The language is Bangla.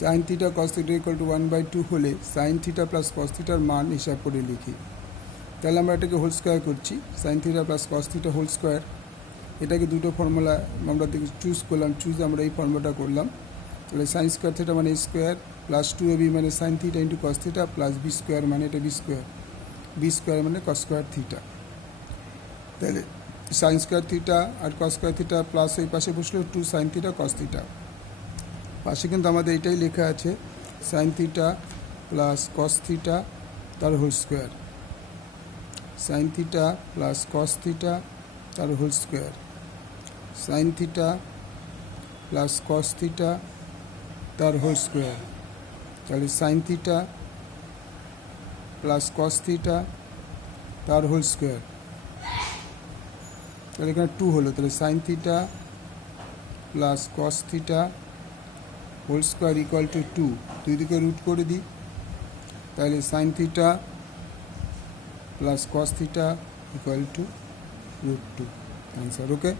Sine theta cos theta equal two 1/2 হলে সাইন থিটা প্লাস কস থিটার মান হিসাব করে লিখি। তাহলে আমরা এটাকে হোল স্কোয়ার করছি, sine theta plus cos theta whole square. এটাকে দুটো ফর্মুলা আমরা চুজ করলাম, আমরা এই ফর্মুলাটা করলাম। তাহলে সাইন স্কোয়ার থিটা মানে স্কোয়ার প্লাস 2ab মানে sine theta into cos theta plus B square মানে এটা বি স্কোয়ার মানে কস স্কোয়ার থিটা। তাহলে সাইন স্কোয়ার থিটা আর কস স্কোয়ার থিটা প্লাস এই পাশে বসলো 2 সাইন থিটা কস থিটা। পাশে কিন্তু আমাদের এটাই লেখা আছে sine theta plus cos theta তার whole square, sine theta plus cos theta তার whole square, sine theta plus cos theta তার হোল স্কোয়ার। তাহলে sine theta plus cos theta তার হোল স্কোয়ার। তাহলে এখানে 2 হলো, তাহলে sine theta plus cos theta whole square equal to 2, দুই দিকে রুট করে দিই। তাহলে sine theta plus cos theta equal to √2 answer. Okay.